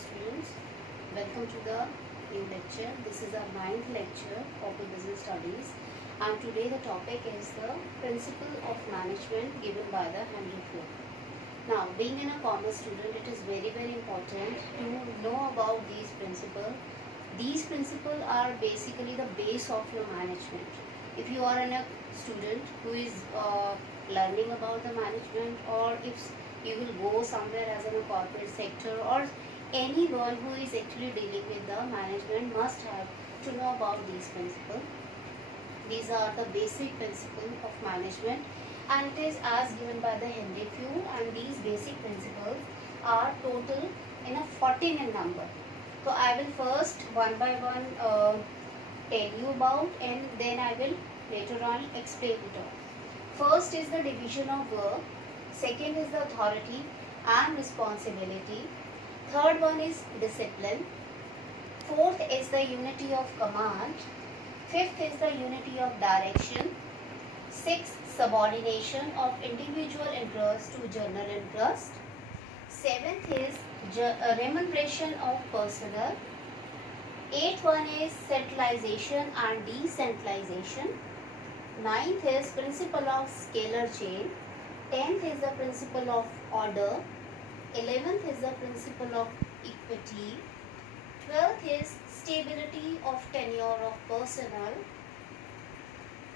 students. Welcome to the new lecture. This is our ninth lecture of the business studies, and today the topic is the principle of management given by the Henry Ford. Now, being in a commerce student, it is very important to know about these principles. These principles are basically the base of your management. If you are a student who is learning about the management, or if you will go somewhere as in a corporate sector, or anyone who is actually dealing with the management must have to know about these principles. These are the basic principles of management, and it is as given by the Henry Ford, and these basic principles are total in a 14 in number. So I will first one by one tell you about, and then I will later on explain it all. First is the division of work, second is the authority and responsibility, third one is discipline, fourth is the unity of command, fifth is the unity of direction, sixth subordination of individual interest to general interest, seventh is remuneration of personnel, eighth one is centralization and decentralization, ninth is principle of scalar chain, 10th is the principle of order, 11th is the principle of equity, 12th is stability of tenure of personnel,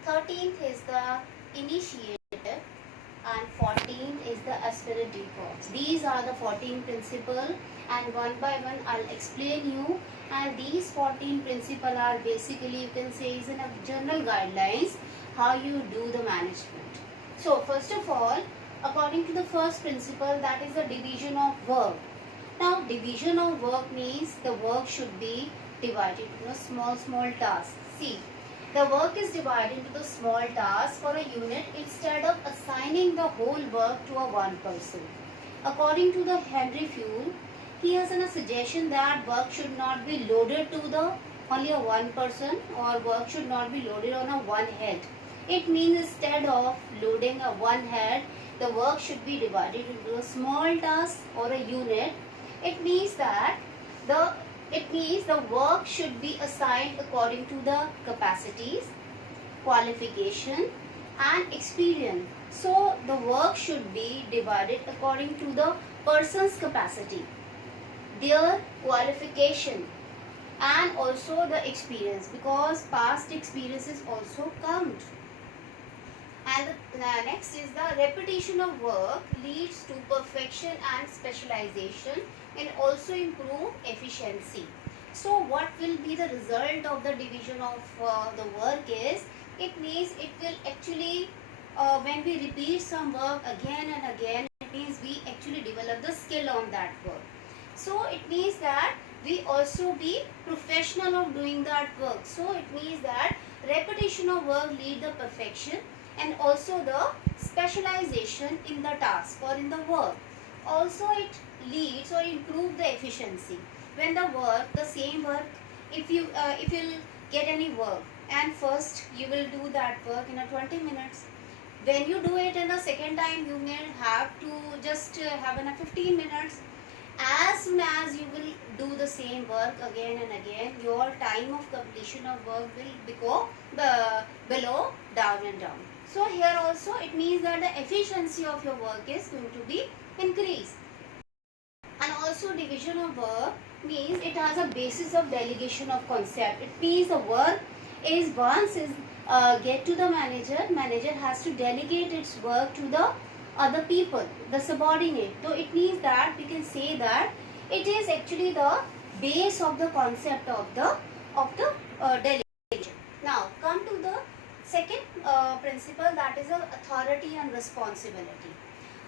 13th is the initiative, and 14th is the aspirate defaults. These are the 14 principles, and one by one I'll explain you. And these 14 principles are basically, you can say, is in a general guidelines how you do the management. So first of all, according to the first principle, that is the division of work. Now division of work means the work should be divided into small tasks. See, the work is divided into the small tasks for a unit instead of assigning the whole work to a one person. According to the Henry Ford, he has a suggestion that work should not be loaded to the only a one person, or work should not be loaded on a one head. It means instead of loading a one head, the work should be divided into a small task or a unit. It means that the work should be assigned according to the capacities, qualification and experience. So the work should be divided according to the person's capacity, their qualification and also the experience, because past experiences also count. And the next is the repetition of work leads to perfection and specialization, and also improve efficiency. So what will be the result of the division of the work is, it means it will actually when we repeat some work again and again, it means we actually develop the skill on that work. So it means that we also be professional of doing that work. So it means that repetition of work lead the perfection, and also the specialization in the task or in the work. Also it leads or improve the efficiency. When the same work, if you get any work, and first you will do that work in a 20 minutes. When you do it in the second time, you may have to just have in a 15 minutes. As soon as you will do the same work again and again, your time of completion of work will go below, down and down. So here also it means that the efficiency of your work is going to be increased. And also division of work means it has a basis of delegation of concept. It means the work is once is get to the manager has to delegate its work to the other people, the subordinate. So it means that we can say that it is actually the base of the concept of the delegation. Now come to the second principle, that is authority and responsibility.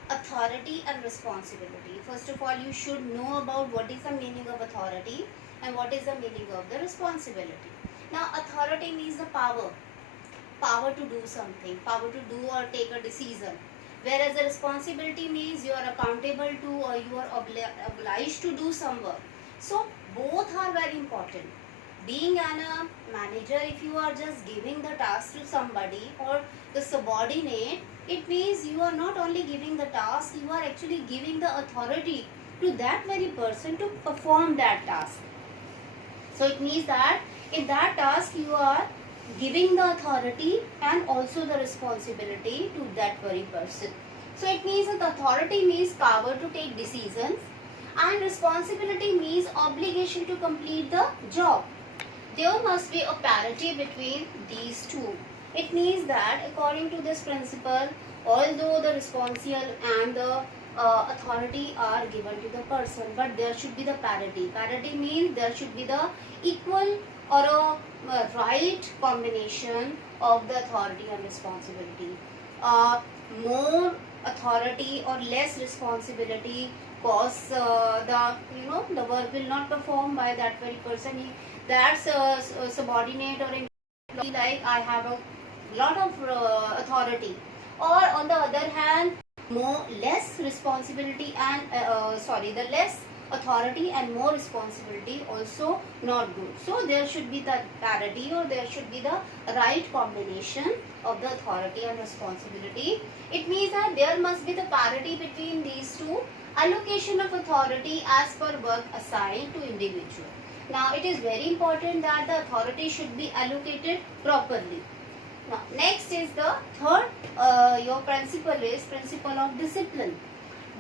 Authority and responsibility. First of all, you should know about what is the meaning of authority and what is the meaning of the responsibility. Now authority means the power to do something, power to do or take a decision, whereas the responsibility means you are accountable to, or you are obliged to do some work. So both are very important. Being a manager, if you are just giving the task to somebody or the subordinate, it means you are not only giving the task, you are actually giving the authority to that very person to perform that task. So it means that in that task you are giving the authority and also the responsibility to that very person. So it means that authority means power to take decisions and responsibility means obligation to complete the job. There must be a parity between these two. It means that according to this principle, although the responsible and the authority are given to the person, but there should be the parity. Parity means there should be the equal or a right combination of the authority and responsibility. More authority or less responsibility cause the work will not perform by that very person. That's a subordinate or employee, like I have a lot of authority, or on the other hand less responsibility and the less authority and more responsibility also not good. So there should be the parity, or there should be the right combination of the authority and responsibility. It means that there must be the parity between these two. Allocation of authority as per work assigned to individual. Now it is very important that the authority should be allocated properly. Now next is the third your principle is principle of discipline.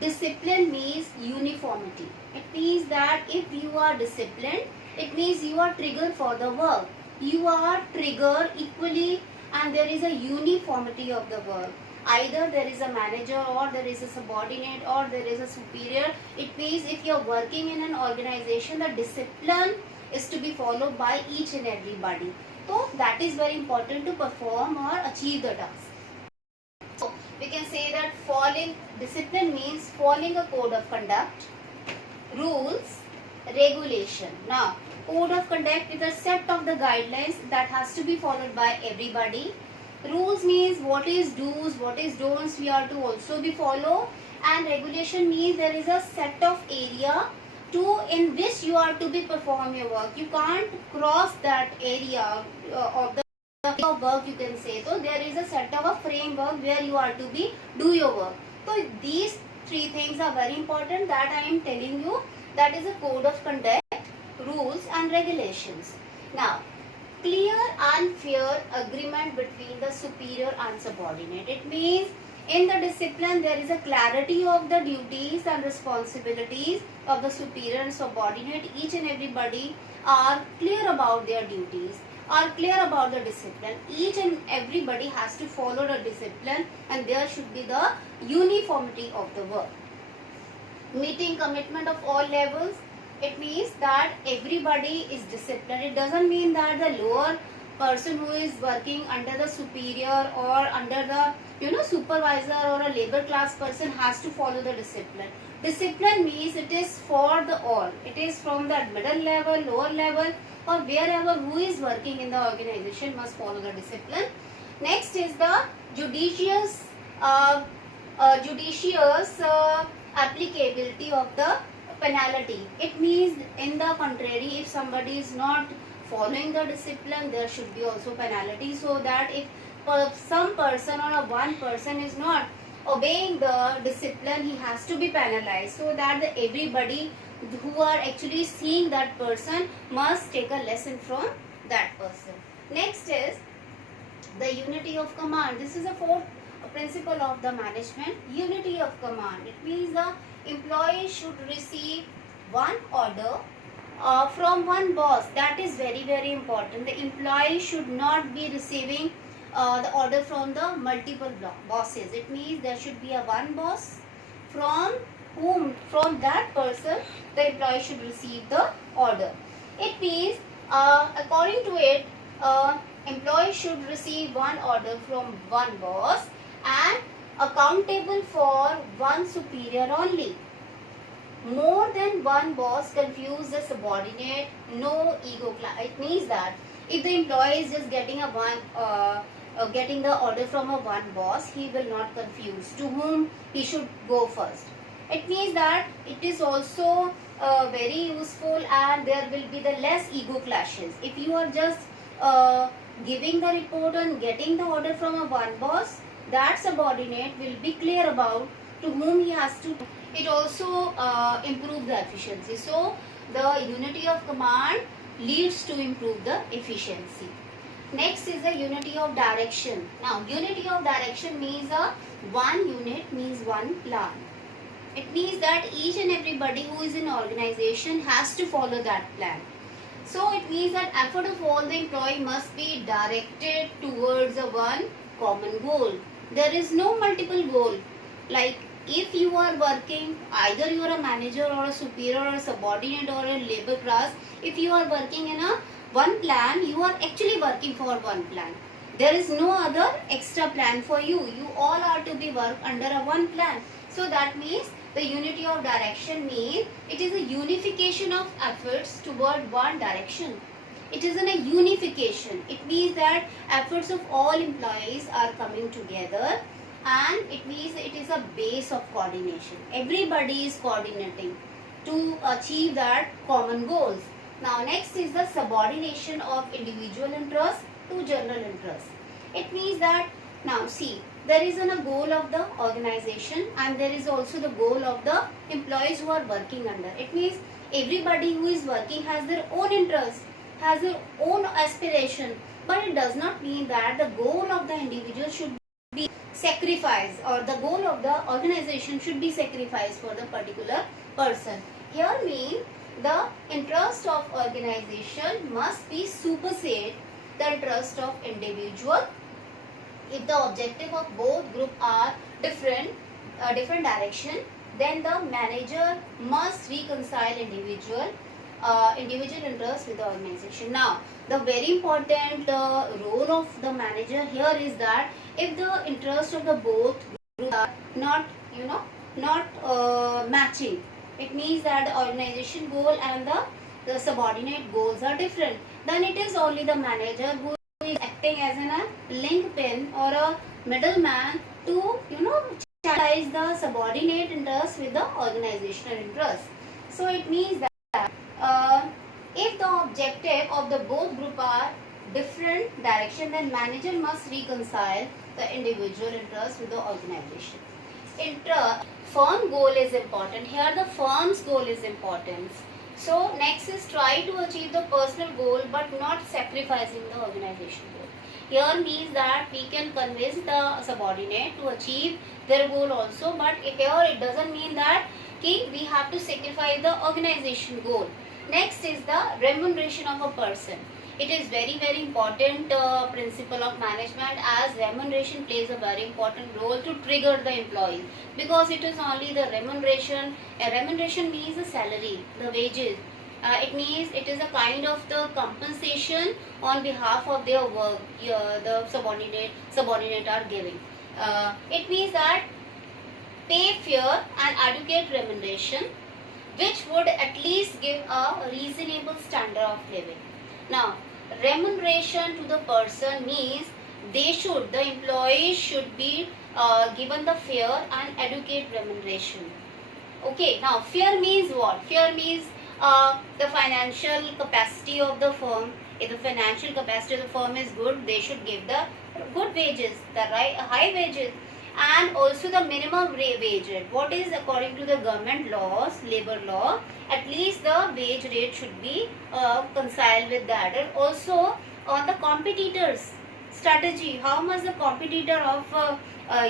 Discipline means uniformity. It means that if you are disciplined, it means you are triggered for the work. You are triggered equally and there is a uniformity of the work. Either there is a manager or there is a subordinate or there is a superior. It means if you are working in an organization, the discipline is to be followed by each and everybody. So that is very important to perform or achieve the task. So we can say that following discipline means following a code of conduct, rules, regulation. Now code of conduct is a set of the guidelines that has to be followed by everybody. Rules means what is do's, what is don'ts we are to also be follow, and regulation means there is a set of area in which you are to be perform your work. You can't cross that area of the work, you can say. So there is a set of a framework where you are to be do your work. So these three things are very important that I am telling you. That is a code of conduct, rules and regulations. Now clear and fair agreement between the superior and subordinate. It means in the discipline there is a clarity of the duties and responsibilities of the superior and subordinate. Each and everybody are clear about their duties, are clear about the discipline. Each and everybody has to follow the discipline and there should be the uniformity of the work. Meeting commitment of all levels. It means that everybody is disciplined. It doesn't mean that the lower person who is working under the superior or under the supervisor or a labor class person has to follow the discipline. Discipline means it is for the all. It is from the middle level, lower level, or wherever who is working in the organization must follow the discipline. Next is the judicious applicability of the penalty. It means in the contrary, if somebody is not following the discipline, there should be also penalty, so that if some person or one person is not obeying the discipline, he has to be penalized, so that everybody who are actually seeing that person must take a lesson from that person. Next is the unity of command. This is a fourth principle of the management, unity of command. It means the employee should receive one order from one boss. That is very, very important. The employee should not be receiving the order from the multiple bosses. It means there should be a one boss from that person the employee should receive the order. It means according to it, employee should receive one order from one boss and accountable for one superior only. More than one boss confuse the subordinate, no ego clash. It means that if the employee is just getting getting the order from a one boss, he will not confuse to whom he should go first. It means that it is also very useful and there will be the less ego clashes. If you are just giving the report and getting the order from a one boss, that subordinate will be clear about to whom he has to it also improves the efficiency. So the unity of command leads to improve the efficiency. Next is the unity of direction. Now unity of direction means one unit means one plan. It means that each and everybody who is in organization has to follow that plan. So it means that effort of all the employee must be directed towards a one common goal. There is no multiple goal. Like if you are working, either you are a manager or a superior or a subordinate or a labor class, if you are working in a one plan, you are actually working for one plan. There is no other extra plan for you. You all are to be work under a one plan. So that means the unity of direction means it is a unification of efforts toward one direction. It is in a unification. It means that efforts of all employees are coming together, and it means it is a base of coordination. Everybody is coordinating to achieve that common goals. Now next is the subordination of individual interest to general interest. It means that now see, there is a goal of the organization and there is also the goal of the employees who are working under. It means everybody who is working has their own interest, has their own aspiration, but it does not mean that the goal of the individual should be sacrificed or the goal of the organization should be sacrificed for the particular person. Here means the interest of organization must be supersede the interest of individual. If the objective of both group are different direction, then the manager must reconcile individual interest with the organization. Now the very important role of the manager here is that if the interest of the both groups are not matching, it means that the organization goal and the subordinate goals are different, then it is only the manager who is acting as a link pin or a middleman to channelize the subordinate interest with the organizational interest. So it means that if the objective of the both group are different direction, then manager must reconcile the individual interest with the organization. Firm goal is important. Here the firm's goal is important. So next is try to achieve the personal goal but not sacrificing the organization goal. Here means that we can convince the subordinate to achieve their goal also, but here it doesn't mean that we have to sacrifice the organization goal. Next is the remuneration of a person. It is very important principle of management, as remuneration plays a very important role to trigger the employees, because it is only the remuneration. Remuneration means the salary, the wages. It means it is a kind of the compensation on behalf of their work the subordinate are giving. It means that pay fair and adequate remuneration which would at least give a reasonable standard of living. Now remuneration to the person means the employees should be given the fair and adequate remuneration. Okay, now fair means what? Fair means the financial capacity of the firm. If the financial capacity of the firm is good, they should give the good wages, the high wages, and also the minimum wage rate. What is according to the government laws, labor law, at least the wage rate should be conciled with that. And also on the competitors strategy, how much the competitor of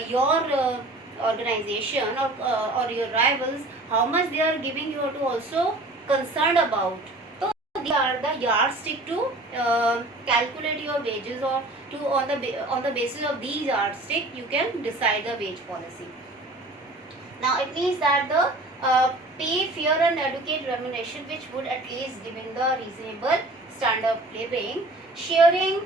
your organization or your rivals, how much they are giving, you have to also concerned about. So these are the yardstick to calculate your wages, or to on the basis of these yardstick you can decide the wage policy. Now it means that the pay fair and adequate remuneration which would at least giving the reasonable standard of living, sharing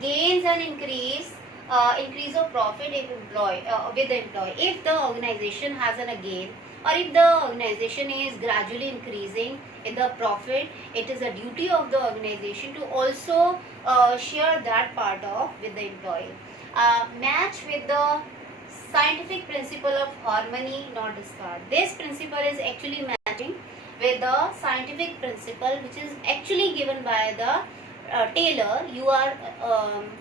gains and increase of profit with the employee. If the organization has a gain, or if the organization is gradually increasing in the profit, it is a duty of the organization to also share that part of with the employee. Match with the scientific principle of harmony, not discard. This principle is actually matching with the scientific principle which is actually given by the Taylor. You are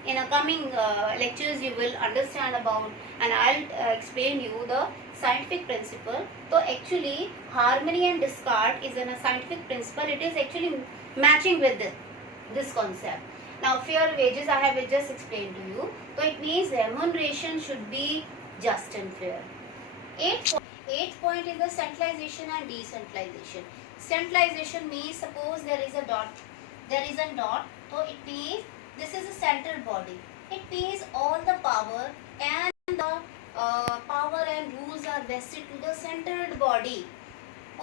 in a coming lectures you will understand about, and I'll explain you the scientific principle. So actually harmony and discard is a scientific principle. It is actually matching with this concept. Now fair wages I have just explained to you. So it means remuneration should be just and fair. Eighth point is the centralization and decentralization. Centralization means suppose there is a dot, so it means this is a central body. It means all the power and the power and rules are vested to the centered body.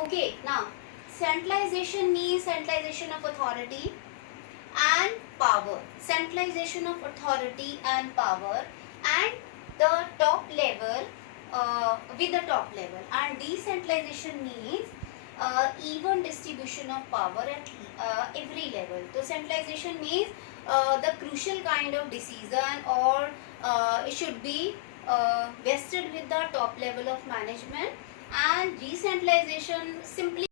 Okay, now centralization means centralization of authority and power. Centralization of authority and power and the top level with the top level, and decentralization means even distribution of power at every level. So centralization means the crucial kind of decision or it should be vested with the top level of management, and decentralization simply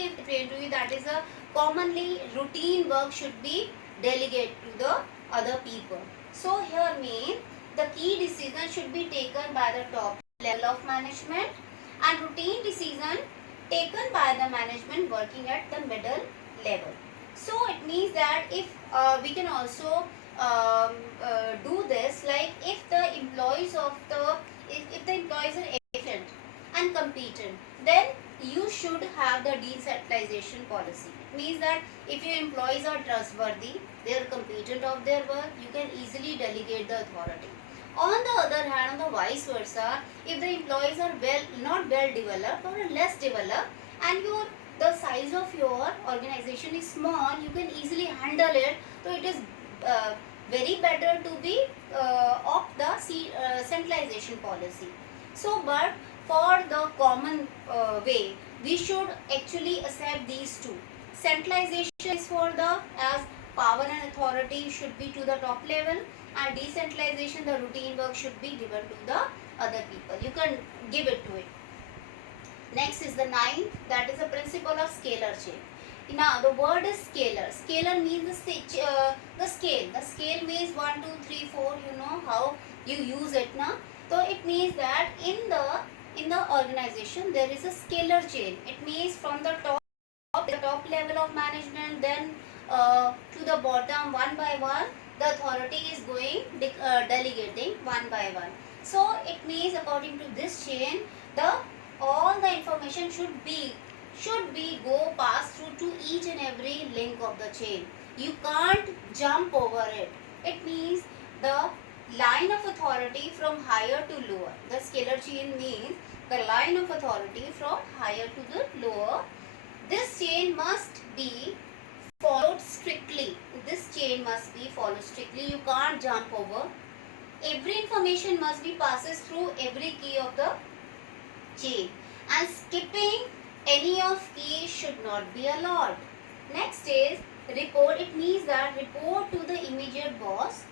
explained to you that is a commonly routine work should be delegated to the other people. So here means the key decision should be taken by the top level of management and routine decision taken by the management working at the middle level. So it means that if we can also do this, like if the employees of the if the employees are efficient and competent, then you should have the decentralization policy. It means that if your employees are trustworthy, they are competent of their work, you can easily delegate the authority. On the other hand, on the vice versa, if the employees are not well developed or less developed, and the size of your organization is small, you can easily handle it. So it is very better to be opt the centralization policy. So, but for the common way, we should actually accept these two. Centralization is for the as power and authority should be to the top level, and decentralization, the routine work should be given to the other people. You can give it to it. Next is the 9th, that is the principle of scalar chain. Now the word is scalar. Scalar means the scale. The scale means 1, 2, 3, 4. You know how you use it now. So it means that in the organization there is a scalar chain. It means from the top level of management, then to the bottom, one by one, the authority is going delegating one by one. So it means according to this chain, all the information should be go pass through to each and every link of the chain. You can't jump over it. It means the line of authority from higher to lower. The scalar chain means the line of authority from higher to the lower. This chain must be followed strictly. This chain must be followed strictly. You can't jump over. Every information must be passes through every key of the chain, and skipping any of keys should not be allowed. Next is report. It means that report to the immediate boss.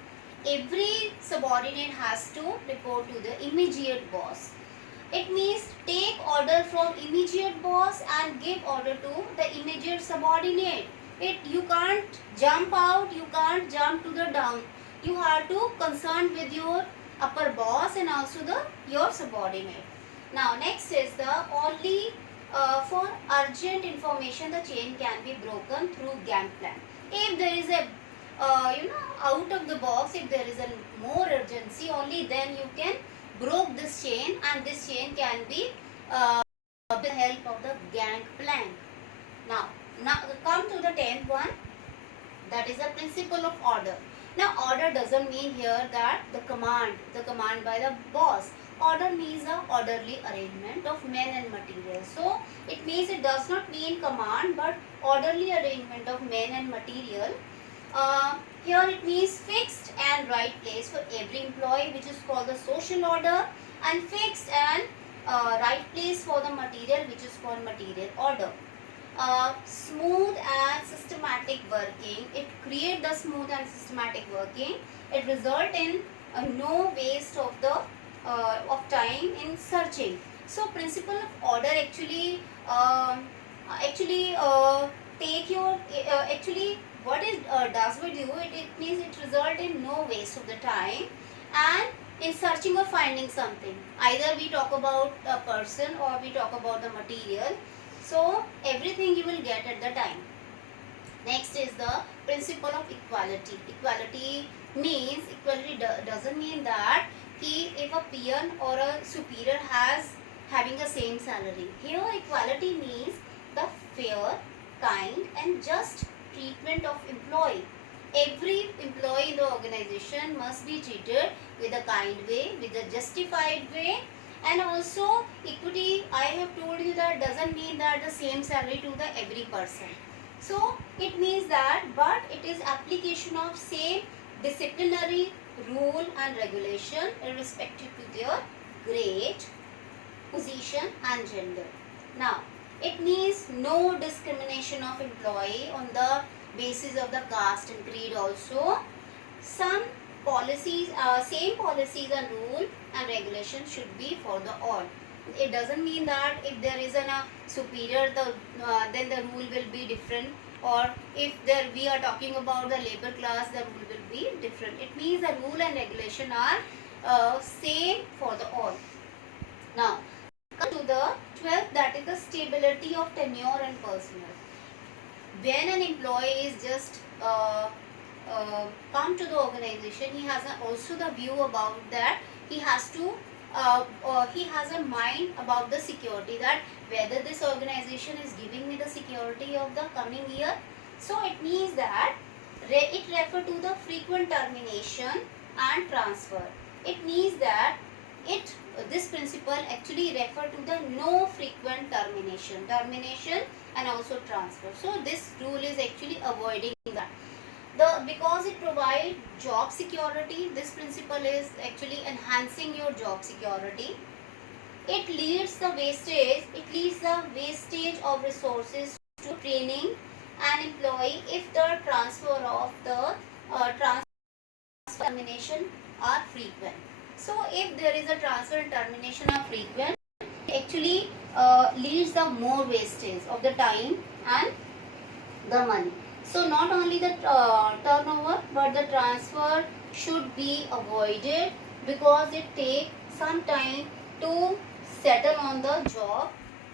Every subordinate has to report to the immediate boss. It means take order from immediate boss and give order to the immediate subordinate. You can't jump out, you can't jump to the down. You have to consult with your upper boss and also your subordinate. Now next is the only for urgent information the chain can be broken through gang plan. If there is a out of the box, if there is a more urgency, only then you can broke this chain, and this chain can be with the help of the gang plank. Now come to the 10th one, that is the principle of order. Now order doesn't mean here that the command by the boss. Order means the orderly arrangement of men and material. So it means it does not mean command but orderly arrangement of men and material. Here it means fixed and right place for every employee, which is called the social order, and fixed and right place for the material, which is called material order. Smooth and systematic working. It create the smooth and systematic working. It result in no waste of the of time in searching. So principle of order actually take your actually what it does with you, it means it result in no waste of the time, and in searching or finding something. Either we talk about a person or we talk about the material. So everything you will get at the time. Next is the principle of equality. Equality means, equality doesn't mean that if a peon or a superior having the same salary. Here equality means the fair, kind and just treatment of employee. Every employee in the organization must be treated with a kind way, with a justified way. And also equity, I have told you that doesn't mean that the same salary to the every person. So it means that, but it is application of same disciplinary rule and regulation irrespective to their grade, position and gender. Now it means no discrimination of employee on the basis of the caste and creed also. Some policies, same policies and rule and regulation should be for the all. It doesn't mean that if there is a superior, then the rule will be different, or if we are talking about the labor class, the rule will be different. It means the rule and regulation are same for the all. Now come to the 12th, that is the stability of tenure and personnel. When an employee is just come to the organization, he has also the view about that he has to he has a mind about the security, that whether this organization is giving me the security of the coming year. So it means that it refers to the frequent termination and transfer. It means that this principle actually refer to the no frequent termination and also transfer. So this rule is actually avoiding that. Because it provides job security, this principle is actually enhancing your job security. It leads the wastage of resources to training an employee if the transfer of the termination are frequent. So if there is a transfer and termination are frequent, it actually leads the more wastage of the time and the money. So not only the turnover, but the transfer should be avoided, because it takes some time to settle on the job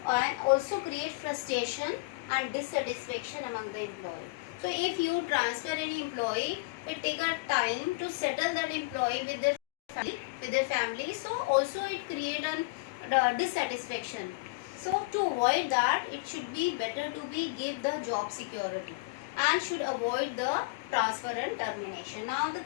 and also create frustration and dissatisfaction among the employee. So if you transfer any employee, it takes a time to settle that employee with their family. So also it creates a dissatisfaction. So to avoid that, it should be better to give the job security and should avoid the transfer and termination. Now the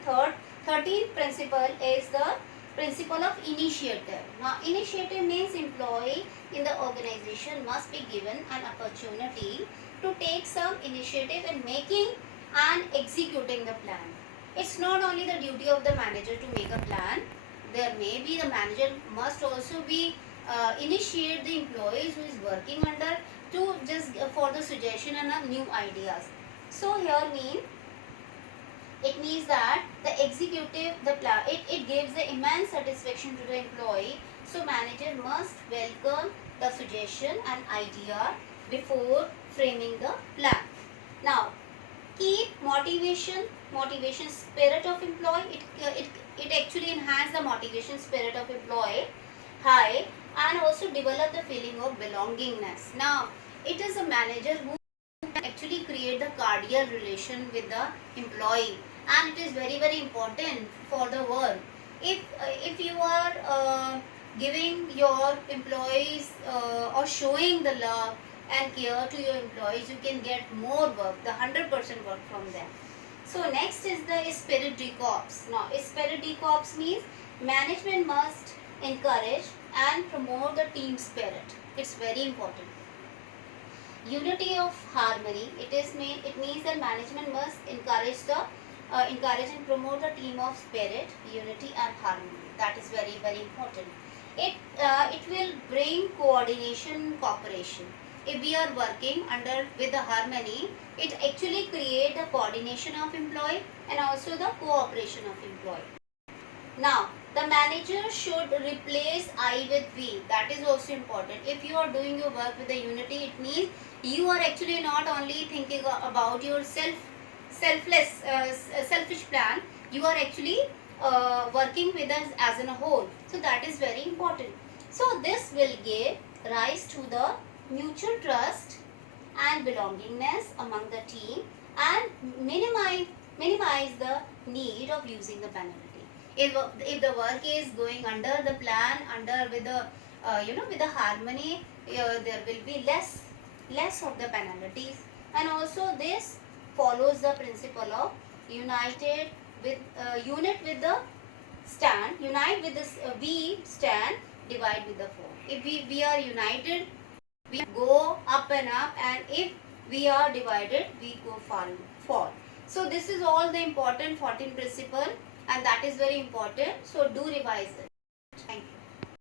13th principle is the principle of initiative. Now initiative means employee in the organization must be given an opportunity to take some initiative in making and executing the plan. It's not only the duty of the manager to make a plan. There may be the manager must also be initiate the employees who is working under to just for the suggestion and new ideas. So here it means that the executive, it gives the immense satisfaction to the employee. So manager must welcome the suggestion and idea before framing the plan. Now keep motivation spirit of employee. It actually enhance the motivation spirit of employee high, and also develop the feeling of belongingness. Now it is a manager who actually create the cordial relation with the employee, and it is very important for the work. If you are giving your employees or showing the love and care to your employees, you can get more work, the 100% work from them. So next is the esprit de corps. Now esprit de corps means management must encourage and promote the team spirit. It's very important. Unity of harmony. It means that management must encourage and promote the team of spirit, unity and harmony. That is very important. It will bring coordination, cooperation. If we are working with the harmony, it actually create the coordination of employee and also the cooperation of employee. Now the manager should replace I with we. That is also important. If you are doing your work with the unity, it means you are actually not only thinking about your selfish plan. You are actually working with us as in a whole. So that is very important. So this will give rise to the mutual trust and belongingness among the team and minimize the need of using the penalty. If the work is going under the plan, under with the with the harmony, there will be less of the penalties. And also this follows the principle of united with unit with the stand, unite with this we stand, divide with the fall. If we are united, we go up and up, and if we are divided, we go fall. So this is all the important 14 principle, and that is very important. So do revise it.